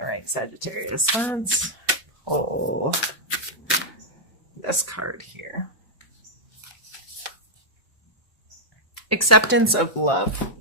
All right, Sagittarius, let's pull this card here. Acceptance of love.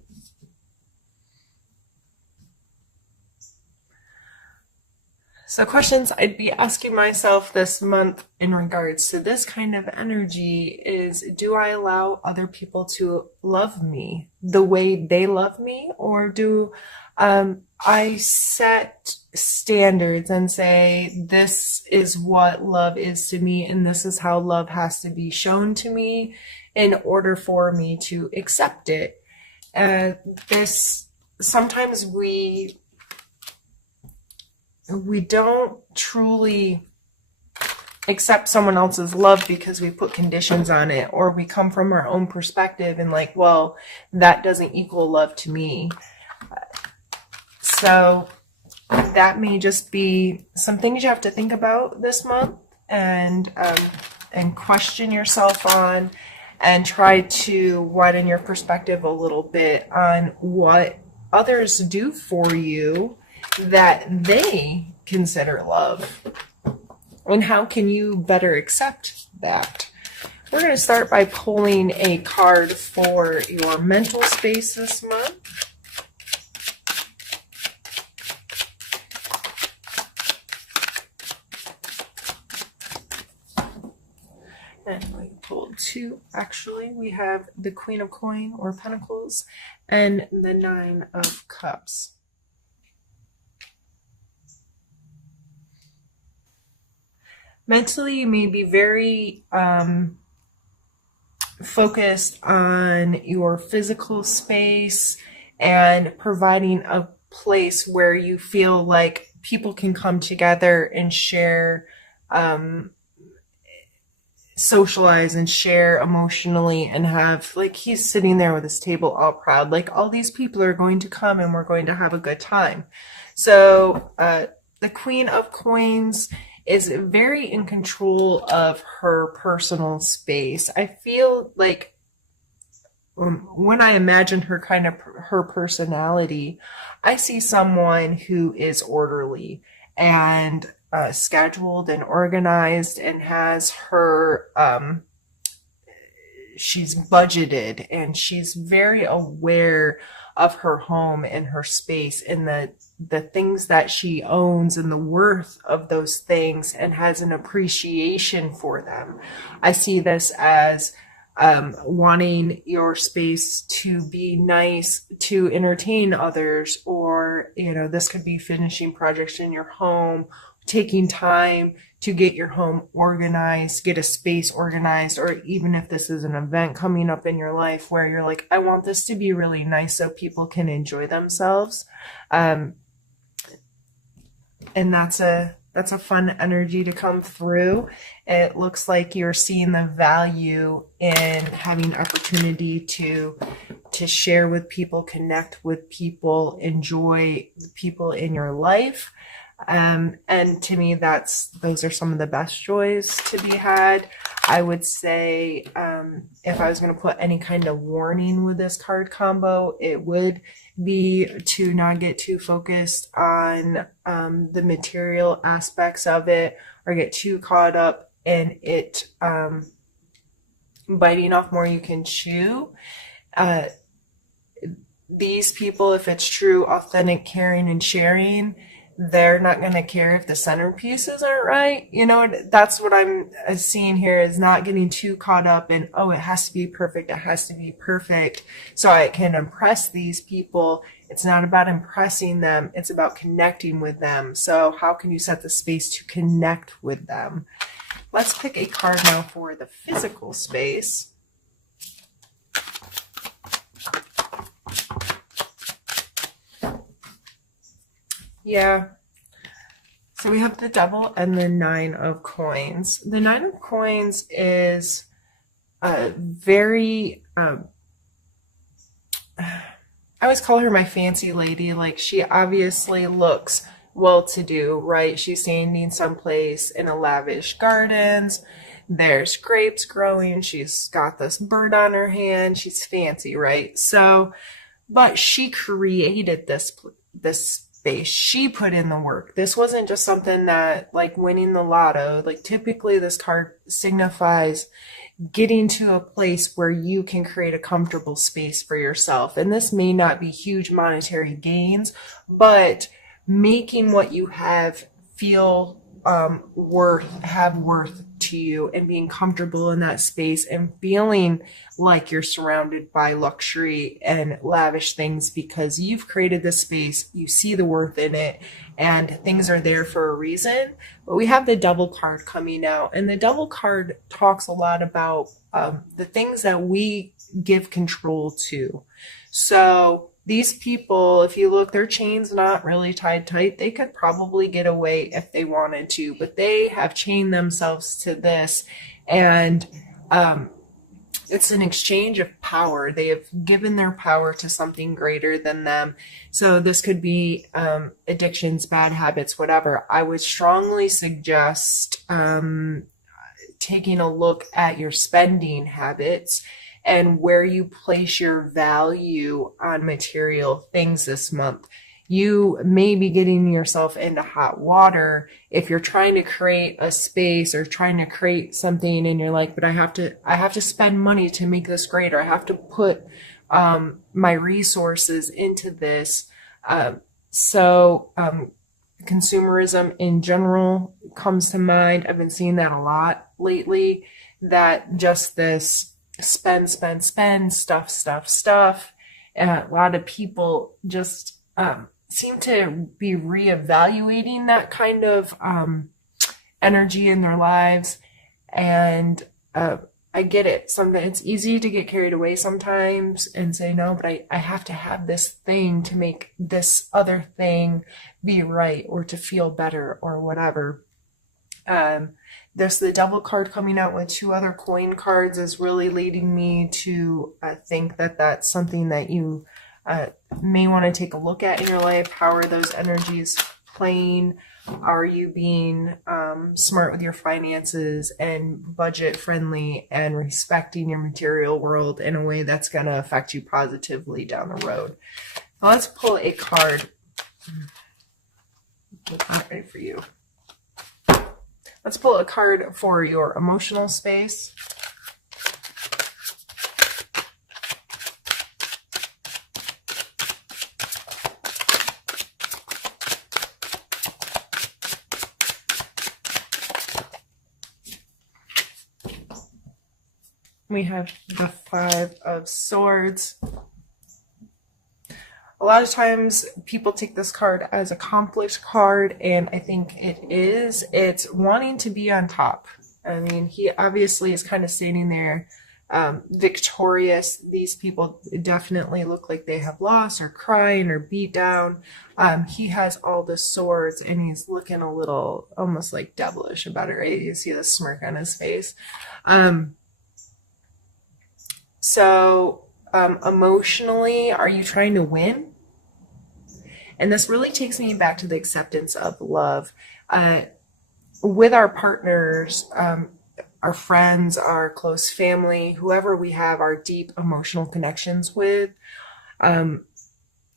So questions I'd be asking myself this month in regards to this kind of energy is, do I allow other people to love me the way they love me? Or do I set standards and say, this is what love is to me, and this is how love has to be shown to me in order for me to accept it? Sometimes we don't truly accept someone else's love because we put conditions on it, or we come from our own perspective and like, well, that doesn't equal love to me. So that may just be some things you have to think about this month and question yourself on, and try to widen your perspective a little bit on what others do for you that they consider love, and how can you better accept that. We're going to start by pulling a card for your mental space this month. And we pulled two, actually. We have the Queen of Coin or Pentacles and the Nine of Cups. Mentally, you may be very focused on your physical space and providing a place where you feel like people can come together and share, socialize and share emotionally, and have, like, he's sitting there with his table all proud, like all these people are going to come and we're going to have a good time. So the Queen of Coins is very in control of her personal space. I feel like when I imagine her her personality, I see someone who is orderly and scheduled and organized, and has her, she's budgeted, and she's very aware of her home and her space and the things that she owns and the worth of those things, and has an appreciation for them. I see this as wanting your space to be nice, to entertain others, or, you know, this could be finishing projects in your home, taking time to get your home organized, get a space organized, or even if this is an event coming up in your life where you're like, I want this to be really nice so people can enjoy themselves. And that's a fun energy to come through. It looks like you're seeing the value in having opportunity to share with people, connect with people, enjoy the people in your life. And to me, those are some of the best joys to be had. I would say, if I was going to put any kind of warning with this card combo, it would be to not get too focused on the material aspects of it, or get too caught up in it biting off more you can chew. These people, if it's true, authentic, caring, and sharing, they're not going to care if the centerpieces aren't right. You know, that's what I'm seeing here, is not getting too caught up in, oh, it has to be perfect. It has to be perfect so I can impress these people. It's not about impressing them. It's about connecting with them. So how can you set the space to connect with them? Let's pick a card now for the physical space. Yeah. So we have the Devil and the Nine of Coins. The Nine of Coins is very, I always call her my fancy lady. Like, she obviously looks well-to-do, right? She's standing someplace in a lavish gardens. There's grapes growing. She's got this bird on her hand. She's fancy, right? So, but she created this space. space. She put in the work. This wasn't just something that, like winning the lotto. Like typically this card signifies getting to a place where you can create a comfortable space for yourself. And this may not be huge monetary gains, but making what you have feel have worth to you, and being comfortable in that space and feeling like you're surrounded by luxury and lavish things because you've created this space, you see the worth in it, and things are there for a reason. But we have the Devil card coming out, and the Devil card talks a lot about the things that we give control to. So these people, if you look, their chain's not really tied tight. They could probably get away if they wanted to, but they have chained themselves to this, and it's an exchange of power. They have given their power to something greater than them. So this could be addictions, bad habits, whatever. I would strongly suggest taking a look at your spending habits and where you place your value on material things this month. You may be getting yourself into hot water if you're trying to create a space or trying to create something, and you're like, but I have to spend money to make this greater. I have to put my resources into this. Consumerism in general comes to mind. I've been seeing that a lot lately, that just this spend, stuff. And a lot of people just seem to be reevaluating that kind of energy in their lives. And I get it. Sometimes it's easy to get carried away sometimes and say, no, but I have to have this thing to make this other thing be right or to feel better or whatever. There's the Devil card coming out with 2 other coin cards is really leading me to think that that's something that you may want to take a look at in your life. How are those energies playing? Are you being smart with your finances and budget friendly and respecting your material world in a way that's going to affect you positively down the road? Now let's pull a card. Get that ready for you. Let's pull a card for your emotional space. We have the 5 of Swords. A lot of times people take this card as a conflict card, and I think it is. It's wanting to be on top. I mean, he obviously is kind of standing there victorious. These people definitely look like they have lost or crying or beat down. He has all the swords, and he's looking a little almost like devilish about it, right? You see the smirk on his face. Emotionally, are you trying to win? And this really takes me back to the acceptance of love. With our partners, our friends, our close family, whoever we have our deep emotional connections with,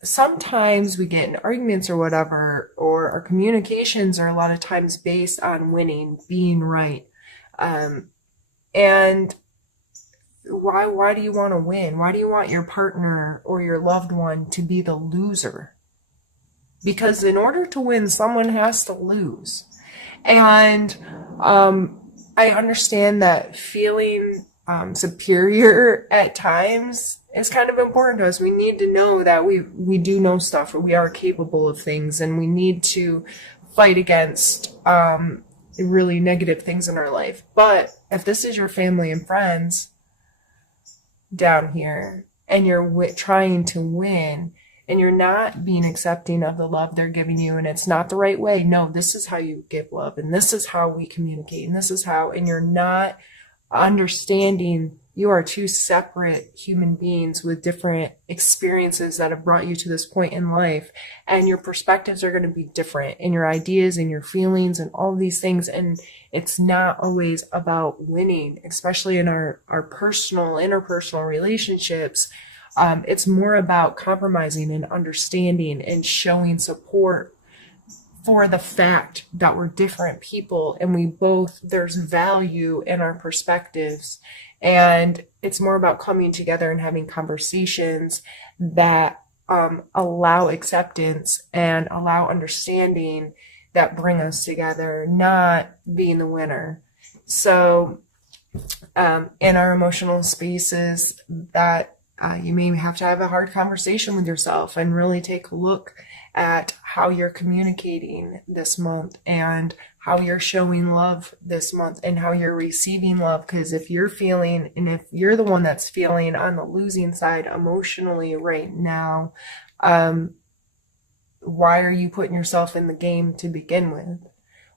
sometimes we get in arguments or whatever, or our communications are a lot of times based on winning, being right. And why do you want to win? Why do you want your partner or your loved one to be the loser? Because in order to win, someone has to lose. And I understand that feeling superior at times is kind of important to us. We need to know that we do know stuff, or we are capable of things, and we need to fight against really negative things in our life. But if this is your family and friends down here, and you're trying to win, and you're not being accepting of the love they're giving you, and it's not the right way. No, this is how you give love, and this is how we communicate, and this is how, and you're not understanding you are 2 separate human beings with different experiences that have brought you to this point in life, and your perspectives are going to be different, and your ideas and your feelings and all these things. And it's not always about winning, especially in our personal, interpersonal relationships. It's more about compromising and understanding and showing support for the fact that we're different people and there's value in our perspectives. And it's more about coming together and having conversations that allow acceptance and allow understanding, that bring us together, not being the winner. So in our emotional spaces, that you may have to have a hard conversation with yourself and really take a look at how you're communicating this month and how you're showing love this month and how you're receiving love. Because if you're the one that's feeling on the losing side emotionally right now, why are you putting yourself in the game to begin with?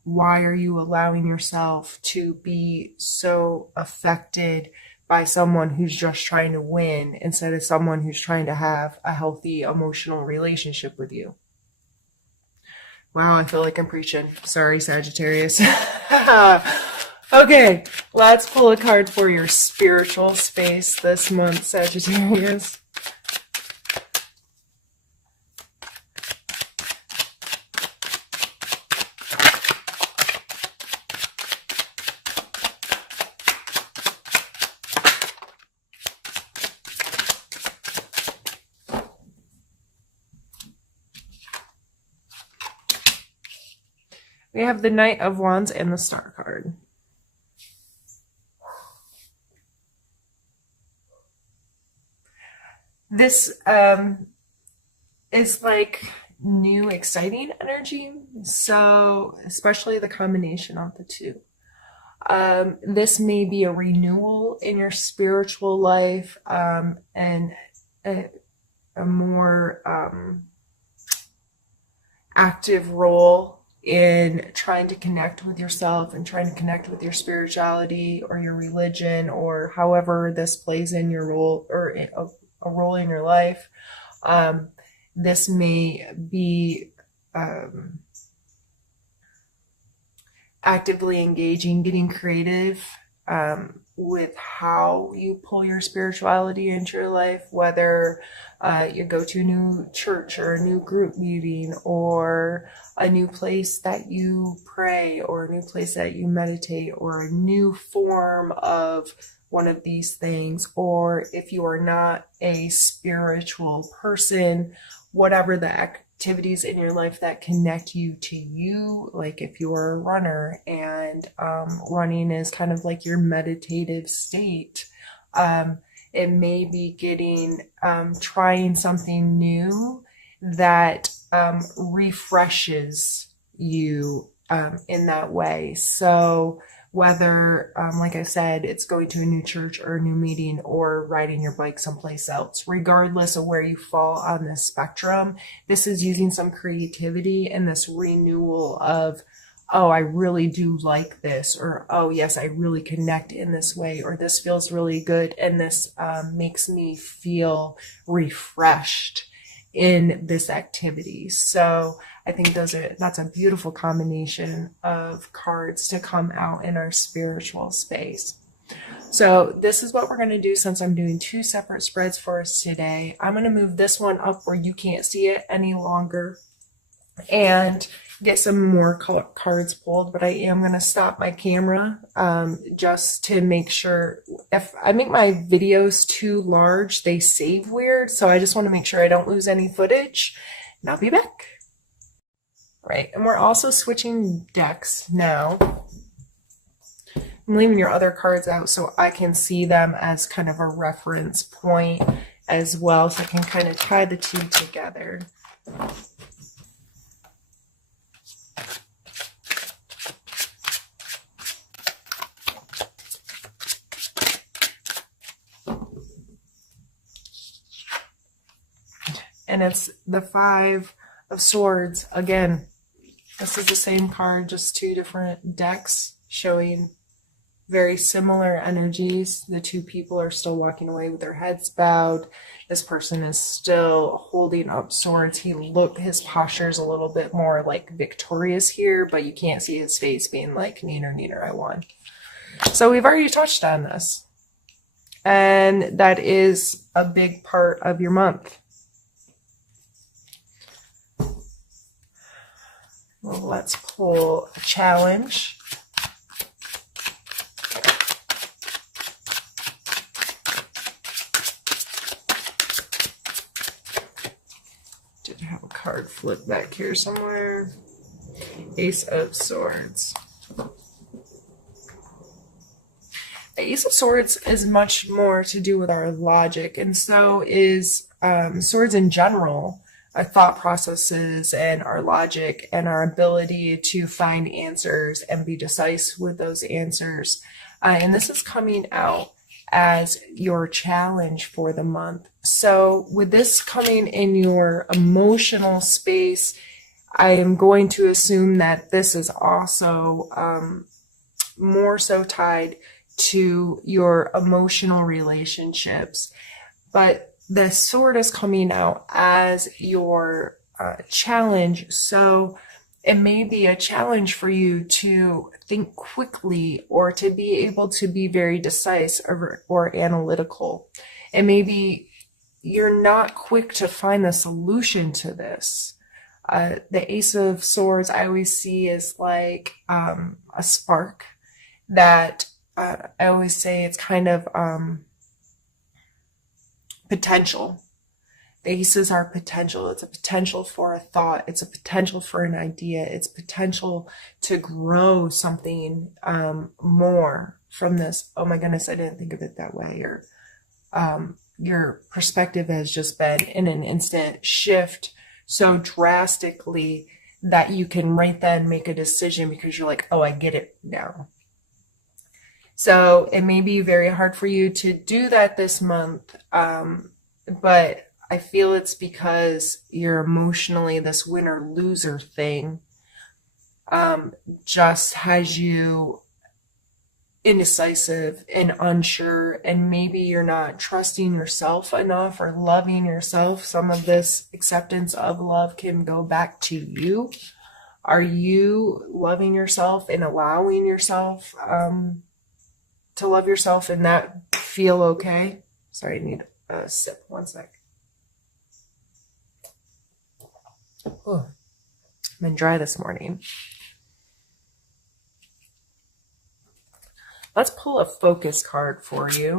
Why are you allowing yourself to be so affected by someone who's just trying to win instead of someone who's trying to have a healthy emotional relationship with you? Wow, I feel like I'm preaching. Sorry, Sagittarius. Okay, let's pull a card for your spiritual space this month, Sagittarius. We have the Knight of Wands and the Star card. This is like new, exciting energy. So, especially the combination of the two. This may be a renewal in your spiritual life, and a more active role in trying to connect with yourself and trying to connect with your spirituality or your religion, or however this plays in your role, or a role in your life. This may be actively engaging, getting creative with how you pull your spirituality into your life, whether you go to a new church or a new group meeting or a new place that you pray or a new place that you meditate or a new form of one of these things. Or if you are not a spiritual person, whatever the activities in your life that connect you to you, like if you are a runner and running is kind of like your meditative state, it may be trying something new that refreshes you in that way. So whether, like I said, it's going to a new church or a new meeting or riding your bike someplace else, regardless of where you fall on this spectrum, this is using some creativity and this renewal of, oh, I really do like this, or, oh, yes, I really connect in this way, or this feels really good, and this makes me feel refreshed in this activity. So I think that's a beautiful combination of cards to come out in our spiritual space. So this is what we're going to do since I'm doing two separate spreads for us today. I'm going to move this one up where you can't see it any longer and get some more cards pulled, but I am going to stop my camera just to make sure. If I make my videos too large, they save weird, so I just want to make sure I don't lose any footage, and I'll be back. Right, and we're also switching decks now. I'm leaving your other cards out so I can see them as kind of a reference point as well, so I can kind of tie the two together. And it's the Five of Swords. Again, this is the same card, just two different decks showing very similar energies. The two people are still walking away with their heads bowed. This person is still holding up swords. His posture is a little bit more like victorious here, but you can't see his face being like, neener, neener, I won. So we've already touched on this. And that is a big part of your month. Well, let's pull a challenge. Did have a card flip back here somewhere. Ace of Swords. The Ace of Swords is much more to do with our logic, and so is swords in general, our thought processes and our logic and our ability to find answers and be decisive with those answers. And this is coming out as your challenge for the month. So with this coming in your emotional space, I am going to assume that this is also more so tied to your emotional relationships. But the sword is coming out as your challenge. So it may be a challenge for you to think quickly or to be able to be very decisive or analytical. It may be you're not quick to find the solution to this. The Ace of Swords I always see is like a spark that I always say it's kind of potential. The aces are potential. It's a potential for a thought. It's a potential for an idea. It's potential to grow something more from this. Oh my goodness, I didn't think of it that way. Or your perspective has just been in an instant shift so drastically that you can right then make a decision because you're like, oh, I get it now. So it may be very hard for you to do that this month, but I feel it's because you're emotionally this winner-loser thing just has you indecisive and unsure, and maybe you're not trusting yourself enough or loving yourself. Some of this acceptance of love can go back to you. Are you loving yourself and allowing yourself to love yourself and that feel okay? Sorry, I need a sip. One sec. Oh, I've been dry this morning. Let's pull a focus card for you.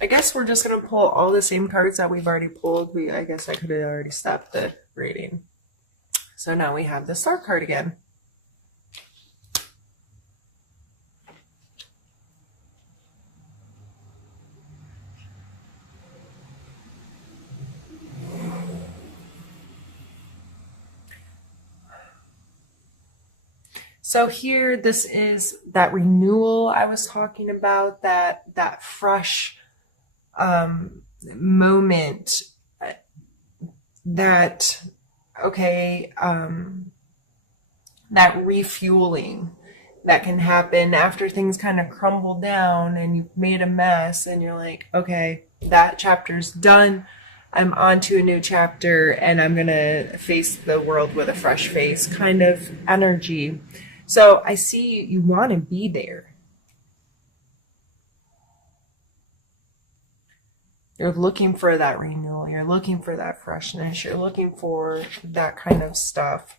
I guess we're just going to pull all the same cards that we've already pulled. I guess I could have already stopped the reading. So now we have the Star card again. So here, this is that renewal I was talking about, that fresh moment, that, okay, that refueling that can happen after things kind of crumble down and you've made a mess and you're like, okay, that chapter's done. I'm on to a new chapter and I'm going to face the world with a fresh face kind of energy. So I see you want to be there. You're looking for that renewal. You're looking for that freshness. You're looking for that kind of stuff.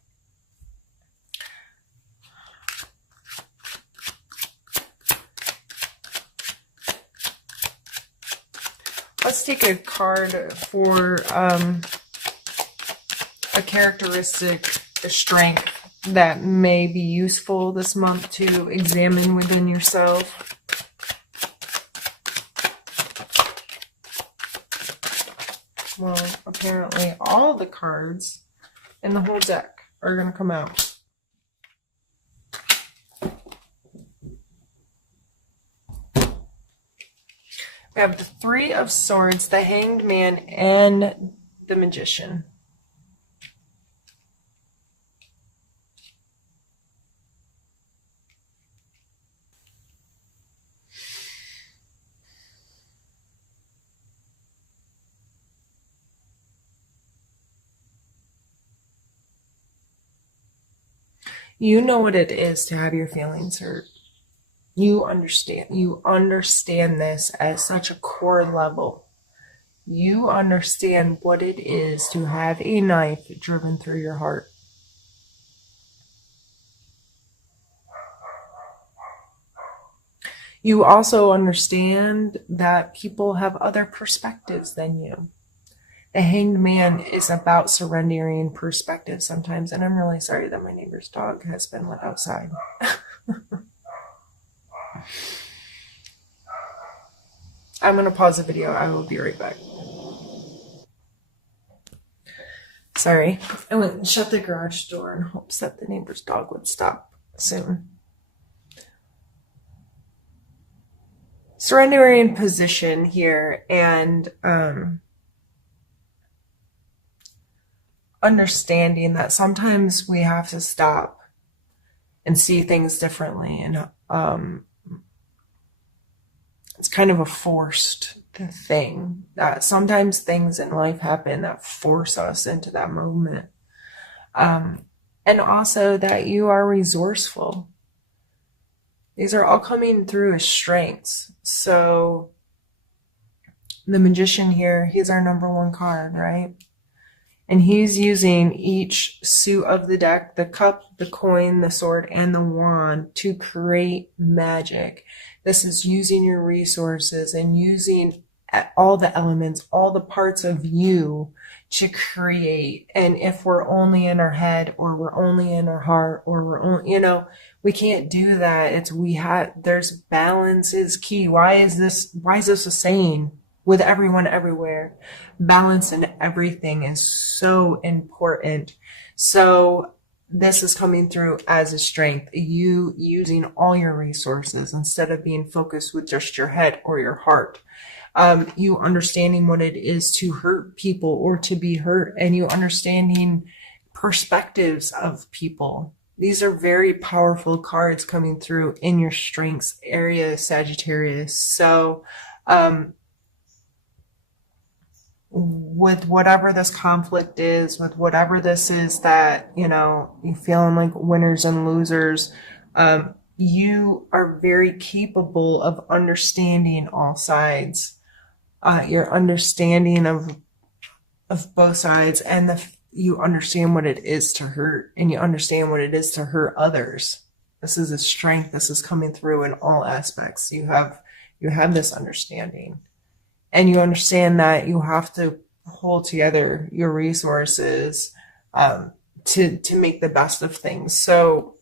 Let's take a card for a characteristic, a strength that may be useful this month to examine within yourself. Well, apparently all the cards in the whole deck are going to come out. We have the Three of Swords, the Hanged Man, and the Magician. You know what it is to have your feelings hurt. You understand this at such a core level. You understand what it is to have a knife driven through your heart. You also understand that people have other perspectives than you. The Hanged Man is about surrendering perspective sometimes, and I'm really sorry that my neighbor's dog has been let outside. I'm going to pause the video. I will be right back. Sorry. I went and shut the garage door in hopes that the neighbor's dog would stop soon. Surrendering position here, and understanding that sometimes we have to stop and see things differently, and it's kind of a forced thing that sometimes things in life happen that force us into that moment, and also that you are resourceful. These are all coming through as strengths. So the Magician here, he's our #1 card, right? And he's using each suit of the deck, the cup, the coin, the sword, and the wand to create magic. This is using your resources and using all the elements, all the parts of you to create. And if we're only in our head, or we're only in our heart, or we're only, we can't do that. There's balance is key. Why is this a saying with everyone everywhere? Balance in everything is so important. So this is coming through as a strength. You using all your resources instead of being focused with just your head or your heart. You understanding what it is to hurt people or to be hurt, and you understanding perspectives of people. These are very powerful cards coming through in your strengths area, Sagittarius. So, with whatever this conflict is, with whatever this is that, you feeling like winners and losers, you are very capable of understanding all sides. Your understanding of both sides, and you understand what it is to hurt, and you understand what it is to hurt others. This is a strength. This is coming through in all aspects. You have this understanding, and you understand that you have to hold together your resources to make the best of things. So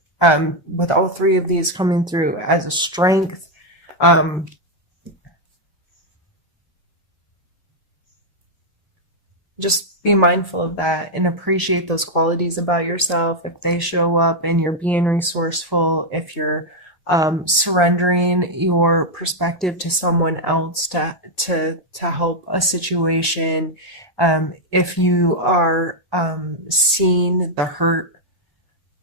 with all three of these coming through as a strength, just be mindful of that and appreciate those qualities about yourself if they show up, and you're being resourceful, if you're surrendering your perspective to someone else to help a situation, if you are seeing the hurt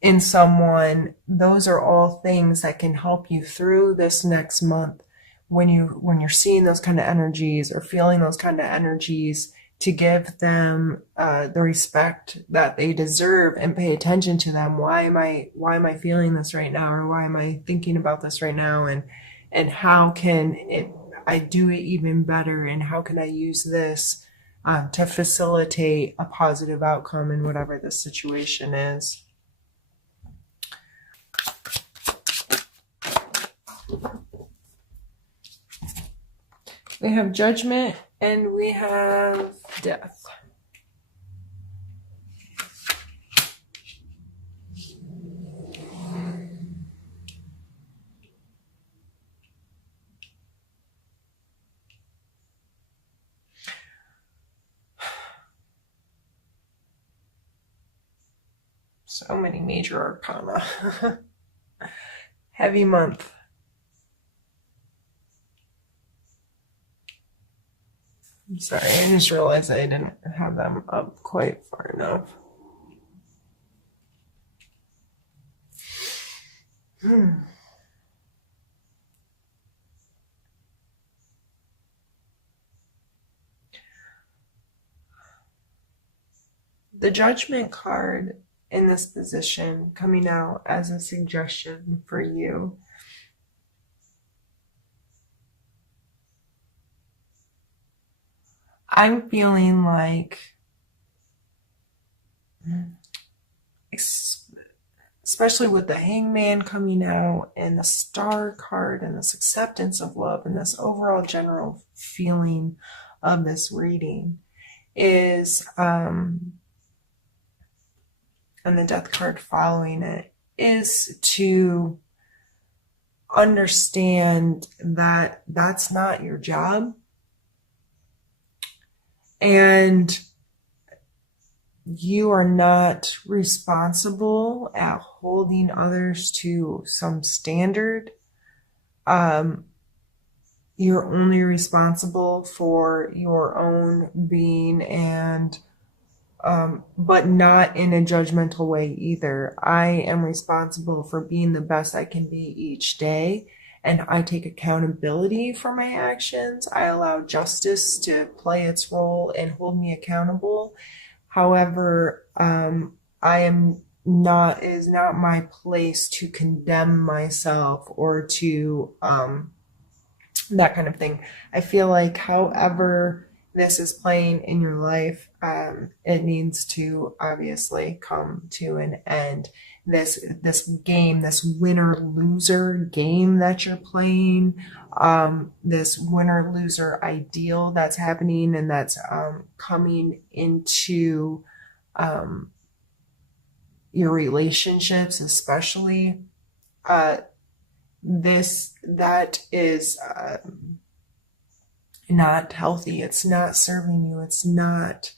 in someone. Those are all things that can help you through this next month when you're seeing those kind of energies or feeling those kind of energies, to give them the respect that they deserve and pay attention to them. Why am I feeling this right now, or why am I thinking about this right now, and how can I do it even better, and how can I use this to facilitate a positive outcome in whatever the situation is. We have Judgment, and we have Death. So many major arcana. Heavy month. I'm sorry, I just realized I didn't have them up quite far enough. The Judgment card in this position coming out as a suggestion for you. I'm feeling like, especially with the Hangman coming out and the Star card and this acceptance of love and this overall general feeling of this reading is, and the Death card following it, is to understand that that's not your job. And you are not responsible at holding others to some standard. You're only responsible for your own being, and but not in a judgmental way either. I am responsible for being the best I can be each day, and I take accountability for my actions. I allow justice to play its role and hold me accountable. However, I am not, it is not my place to condemn myself or to, that kind of thing. I feel like however this is playing in your life, it needs to obviously come to an end. This game, this winner-loser game that you're playing, this winner-loser ideal that's happening and that's coming into your relationships, especially, that is not healthy. It's not serving you. It's not,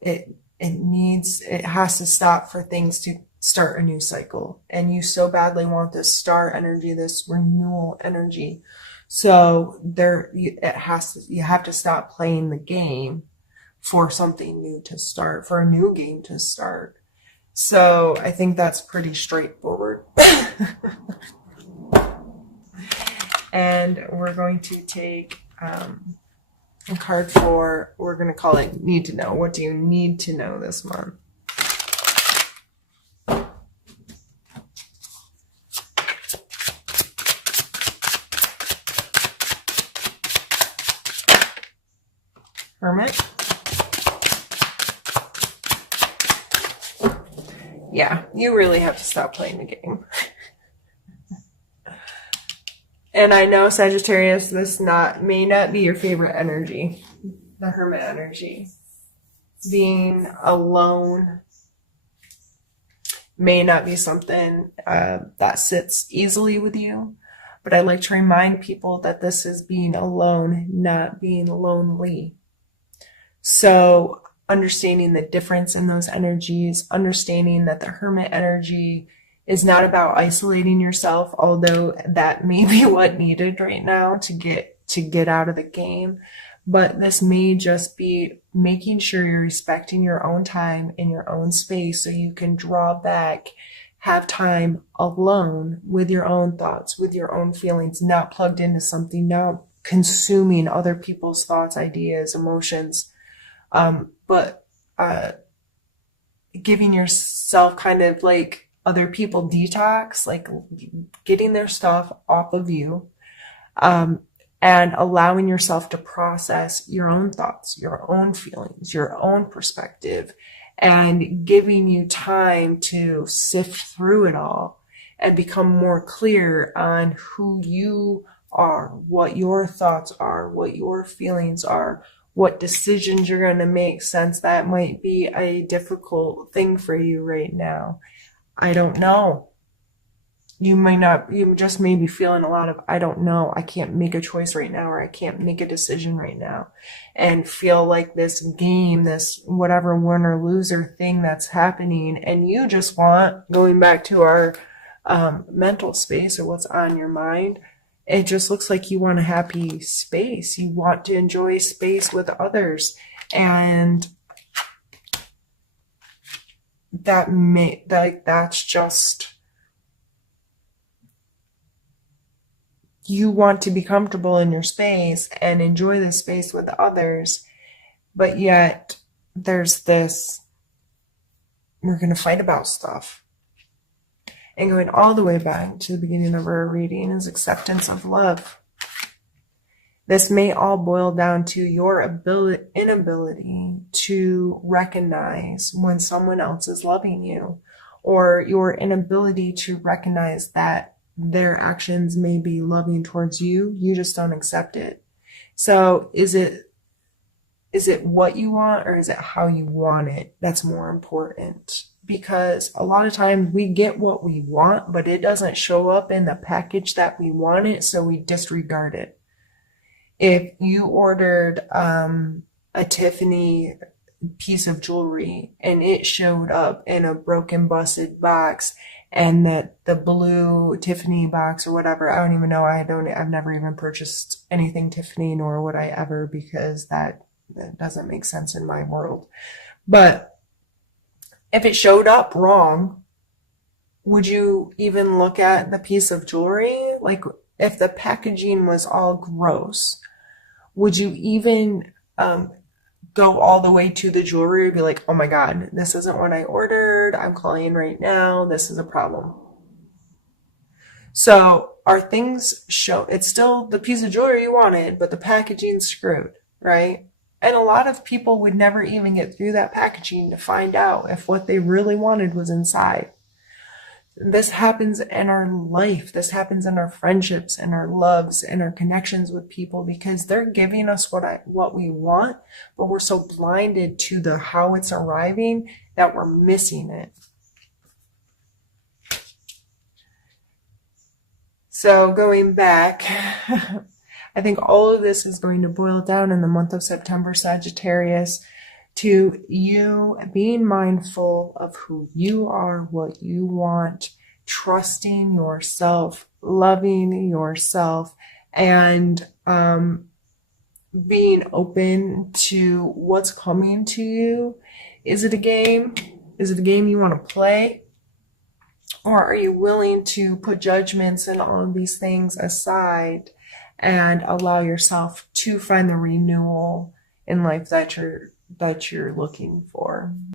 it has to stop for things to start a new cycle. And you so badly want this star energy, this renewal energy. So you have to stop playing the game for something new to start, for a new game to start. So I think that's pretty straightforward. And we're going to take a card for, we're going to call it Need to Know. What do you need to know this month? Hermit. Yeah, you really have to stop playing the game. And I know, Sagittarius, this may not be your favorite energy, the Hermit energy. Being alone may not be something that sits easily with you. But I'd like to remind people that this is being alone, not being lonely. So understanding the difference in those energies, understanding that the Hermit energy is not about isolating yourself, although that may be what needed right now to get out of the game. But this may just be making sure you're respecting your own time in your own space so you can draw back, have time alone with your own thoughts, with your own feelings, not plugged into something, not consuming other people's thoughts, ideas, emotions, but giving yourself kind of like other people detox, like getting their stuff off of you, and allowing yourself to process your own thoughts, your own feelings, your own perspective, and giving you time to sift through it all and become more clear on who you are, what your thoughts are, what your feelings are, what decisions you're going to make, since that might be a difficult thing for you right now. I don't know. You just may be feeling a lot of, I don't know, I can't make a choice right now, or I can't make a decision right now, and feel like this game, this whatever win or loser thing that's happening, and you just want, going back to our mental space or what's on your mind, It just looks like you want a happy space. You want to enjoy space with others. And that's just, you want to be comfortable in your space and enjoy the space with others, but yet there's this, we're going to fight about stuff. And going all the way back to the beginning of our reading is acceptance of love. This may all boil down to your inability to recognize when someone else is loving you, or your inability to recognize that their actions may be loving towards you. You just don't accept it. So is it what you want, or is it how you want it? That's more important. Because a lot of times we get what we want, but it doesn't show up in the package that we want it, so we disregard it. If you ordered a Tiffany piece of jewelry and it showed up in a broken, busted box, and that the blue Tiffany box or whatever, I don't even know, I've never even purchased anything Tiffany, nor would I ever, because that doesn't make sense in my world. But if it showed up wrong, would you even look at the piece of jewelry? Like, if the packaging was all gross, would you even go all the way to the jewelry and be like, oh my God, this isn't what I ordered. I'm calling right now. This is a problem. So our things show, it's still the piece of jewelry you wanted, but the packaging's screwed, right? And a lot of people would never even get through that packaging to find out if what they really wanted was inside. This happens in our life. This happens in our friendships and our loves and our connections with people, because they're giving us what we want, but we're so blinded to the how it's arriving that we're missing it. So going back, I think all of this is going to boil down in the month of September, Sagittarius, to you being mindful of who you are, what you want, trusting yourself, loving yourself, and being open to what's coming to you. Is it a game? Is it a game you want to play? Or are you willing to put judgments and all of these things aside and allow yourself to find the renewal in life that you're looking for?